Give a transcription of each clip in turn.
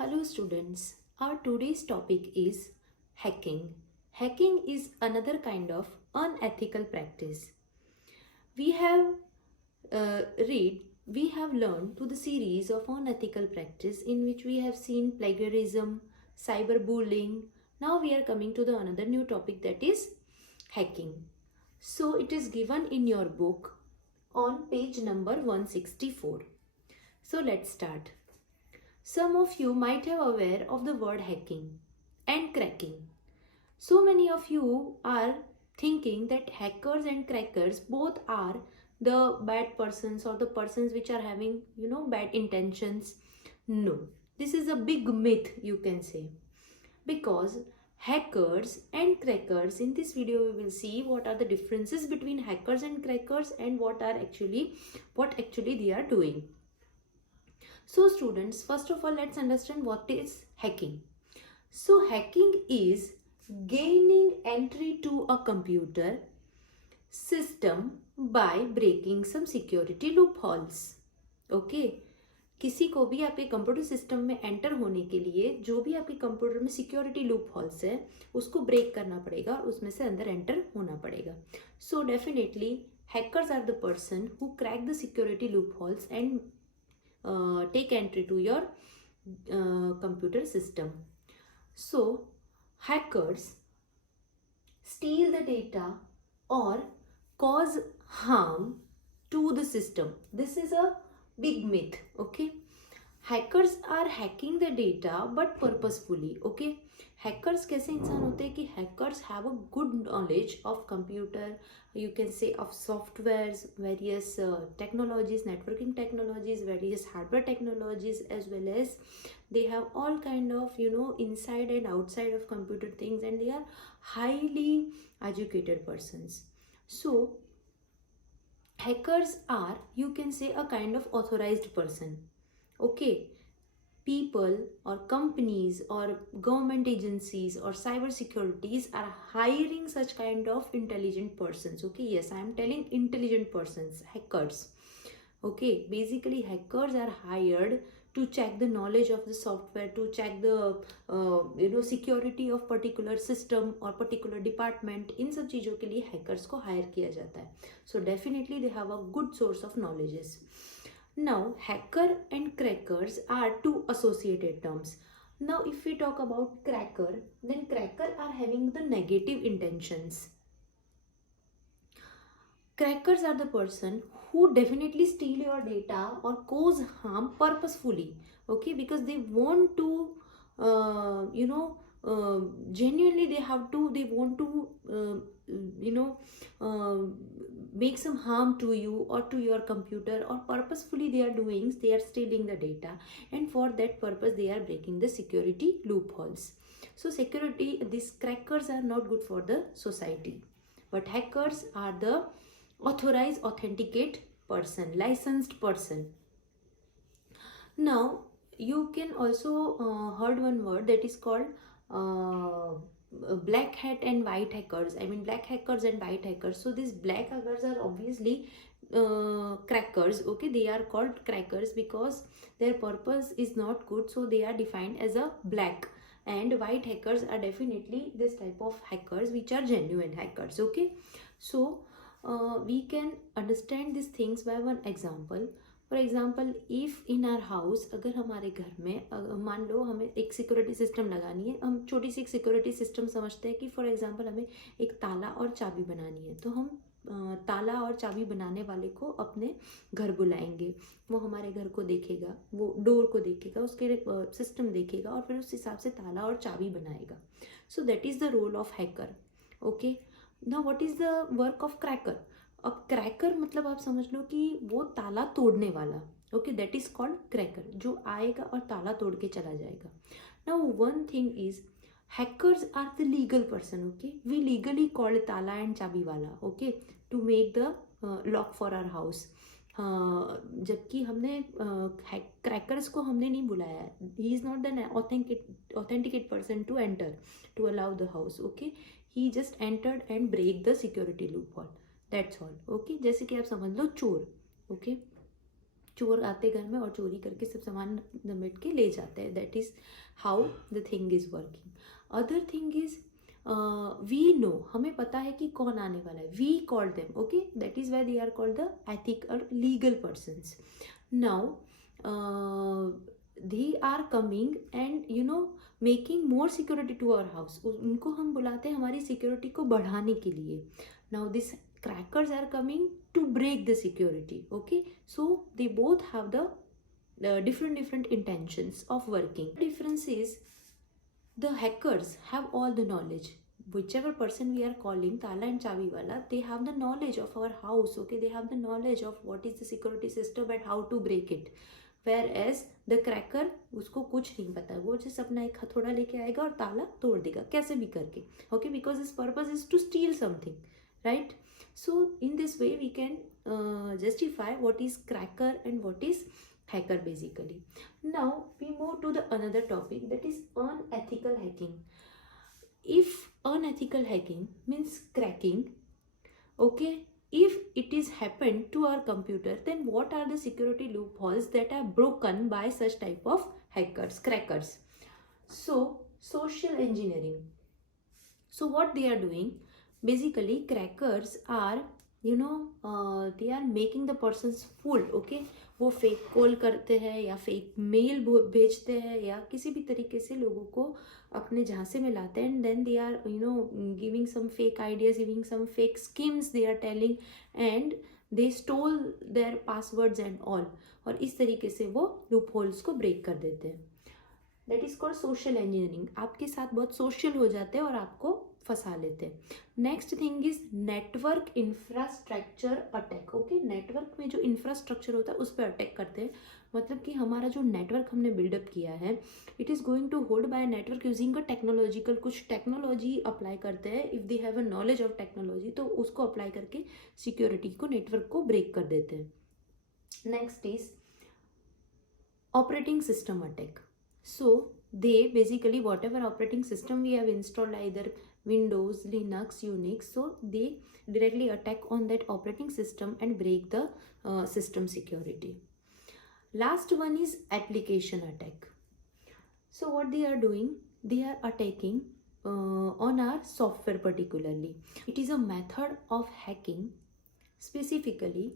Hello students, our today's topic is hacking. Hacking is another kind of unethical practice. We have read, we have learned to the series of unethical practice in which we have seen plagiarism, cyberbullying. Now we are coming to the another new topic, that is hacking. So it is given in your book on page number 164. So let's start. Some of you might have aware of the word hacking and cracking. So many of you are thinking that hackers and crackers both are the bad persons or the persons which are having, bad intentions. No, this is a big myth, you can say, because hackers and crackers, in this video we will see what are the differences between hackers and crackers and what actually they are doing. So students, first of all, let's understand what is hacking. So hacking is gaining entry to a computer system by breaking some security loopholes. Okay, किसी को भी आपके computer system में enter होने के लिए जो भी आपके कंप्यूटर में सिक्योरिटी लूप होल्स है उसको ब्रेक करना पड़ेगा और उसमें से अंदर एंटर होना पड़ेगा. So definitely hackers are the person who crack the security loopholes and take entry to your computer system. So hackers steal the data or cause harm to the system. This is a big myth. Okay, hackers are hacking the data but purposefully. Okay, hackers कैसे इंसान होते हैं कि hackers have a good knowledge of computer, you can say of softwares, various technologies, networking technologies, various hardware technologies, as well as they have all kind of inside and outside of computer things, and they are highly educated persons. So hackers are, you can say, a kind of authorized person. Okay, people or companies or government agencies or cyber securities are hiring such kind of intelligent persons. Okay, yes, I am telling intelligent persons, hackers. Okay, basically hackers are hired to check the knowledge of the software, to check the security of particular system or particular department. इन सब चीज़ों के लिए hackers को hire किया जाता है. So definitely they have a good source of knowledges. Now hacker and crackers are two associated terms. Now if we talk about cracker, then cracker are having the negative intentions. Crackers are the person who definitely steal your data or cause harm purposefully. Okay, because they want to genuinely they want to make some harm to you or to your computer, or purposefully they are stealing the data, and for that purpose they are breaking the security loopholes. So these crackers are not good for the society, but hackers are the authorized, authenticate person, licensed person. Now you can also heard one word that is called black hat and white hackers. I mean black hackers and white hackers. So these black hackers are obviously crackers. Okay, they are called crackers because their purpose is not good, so they are defined as a black. And white hackers are definitely this type of hackers which are genuine hackers. Okay, so we can understand these things by one example. For example, if in are house, अगर हमारे घर में मान लो हमें एक security system लगानी है, हम छोटी सी एक सिक्योरिटी सिस्टम समझते हैं कि फॉर एग्जाम्पल हमें एक ताला और चाबी बनानी है, तो हम ताला और चाबी बनाने वाले को अपने घर बुलाएंगे. वो हमारे घर को देखेगा, वो डोर को देखेगा, उसके सिस्टम देखेगा और फिर उस हिसाब से ताला और चाबी बनाएगा. So that is the role of hacker. Okay, now what is the work of cracker? अब क्रैकर मतलब आप समझ लो कि वो ताला तोड़ने वाला. Okay, that is called cracker, जो आएगा और ताला तोड़ के चला जाएगा. Now one thing is hackers are the legal person. Okay, we legally call tala and chabi wala, okay, to make the lock for our house. जबकि हमने क्रैकर्स को हमने नहीं बुलाया है. He is not the authenticate person to enter to allow the house. Okay, he just entered and break the security loophole, that's all. Okay, जैसे कि आप समझ लो चोर. ओके, चोर आते घर में और चोरी करके सब सामान समेट के ले जाते हैं. That is how the thing is working. Other thing is we know, हमें पता है कि कौन आने वाला है. We call them, okay, that is why they are called the ethical legal persons. Now they are coming and making more security to our house. उनको हम बुलाते हैं हमारी सिक्योरिटी को बढ़ाने के लिए. Now this crackers are coming to break the security. Okay, so they both have the different intentions of working. The difference is the hackers have all the knowledge. Whichever person we are calling tala and chavi wala, they have the knowledge of our house. Okay, they have the knowledge of what is the security system and how to break it. Whereas the cracker, उसको कुछ नहीं पता है, वो just अपना एक हथौड़ा लेके आएगा और ताला तोड़ देगा कैसे भी करके. Okay, because his purpose is to steal something, right? So in this way we can justify what is cracker and what is hacker basically. Now we move to the another topic, that is unethical hacking. If unethical hacking means cracking, okay, if it is happened to our computer, then what are the security loopholes that are broken by such type of hackers, crackers? So social engineering. So what they are doing, basically crackers are they are making the persons fool. Okay, वो fake call करते हैं या fake mail भेजते हैं या किसी भी तरीके से लोगों को अपने झांसे में लाते हैं. And then they are giving some fake ideas, giving some fake schemes they are telling, and they stole their passwords and all. और इस तरीके से वो लूप होल्स को ब्रेक कर देते हैं. That is called social engineering. आपके साथ बहुत सोशल हो जाते हैं और आपको फंसा लेते हैं. Next thing is network infrastructure attack. Okay, network में जो इंफ्रास्ट्रक्चर होता है उस पर अटैक करते हैं. मतलब कि हमारा जो नेटवर्क हमने बिल्डअप किया है, it is going to hold by network using a technological, कुछ टेक्नोलॉजी अप्लाई करते हैं. If they have a knowledge of technology तो उसको अप्लाई करके सिक्योरिटी को, नेटवर्क को ब्रेक कर देते हैं. Next is operating system attack. So they basically, whatever operating system we have installed, either Windows, Linux, Unix, so they directly attack on that operating system and break the system security. Last one is application attack. So what they are doing, they are attacking on our software particularly. It is a method of hacking specifically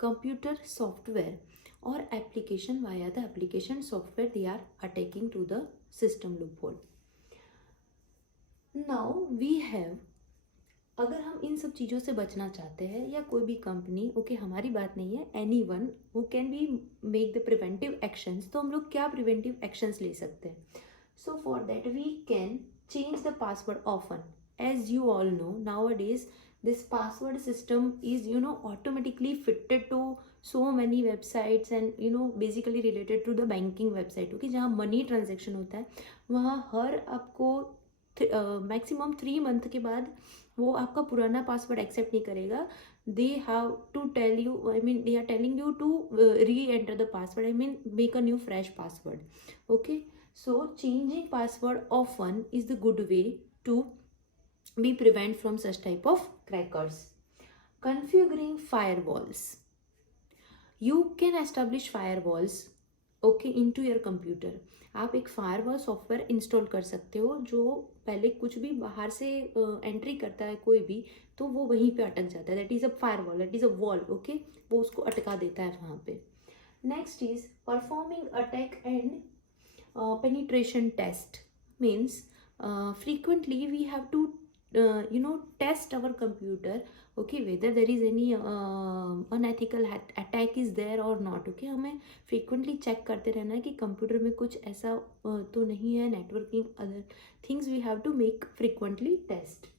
computer software or application. Via the application software they are attacking to the system loophole. Now we have, अगर हम इन सब चीज़ों से बचना चाहते हैं या कोई भी कंपनी, ओके हमारी बात नहीं है, any one who can be make the preventive actions, तो हम लोग क्या प्रिवेंटिव एक्शंस ले सकते हैं? So for that we can change the password often. As you all know, nowadays this password system is automatically fitted to so many websites and basically related to the banking website. Okay, जहाँ money transaction होता है वहाँ हर आपको maximum 3 month के बाद वो आपका पुराना पासवर्ड एक्सेप्ट नहीं करेगा. They have to tell you, I mean they are telling you to re-enter the password, I mean make a new fresh password. Okay, so changing password often is the good way to be prevent from such type of crackers. Configuring firewalls. You can establish firewalls okay into your computer. आप एक firewall software install कर सकते हो जो पहले कुछ भी बाहर से एंट्री करता है कोई भी, तो वो वहीं पे अटक जाता है. That is a firewall, that is a wall. Okay, वो उसको अटका देता है वहाँ पे. Next is performing attack and penetration test. Means frequently we have to test our computer, okay, whether there is any unethical attack is there or not. okay, हमें frequently check करते रहना है कि कंप्यूटर में कुछ ऐसा तो नहीं है, networking, other things we have to make frequently test.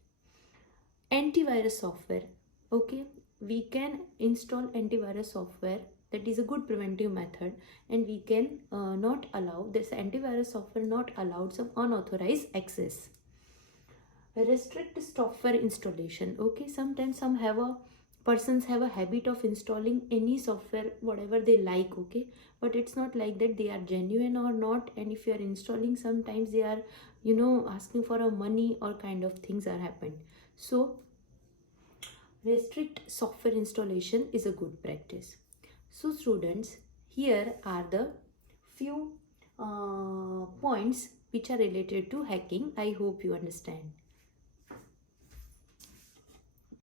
Antivirus software. okay, we can install antivirus software. That is a good preventive method, and we can not allow this antivirus software, not allowed some unauthorized access. Restrict software installation. okay, sometimes some persons have a habit of installing any software whatever they like. okay, but it's not like that, they are genuine or not, and if you are installing, sometimes they are asking for a money or kind of things are happened. So restrict software installation is a good practice. So students, here are the few points which are related to hacking. I hope you understand.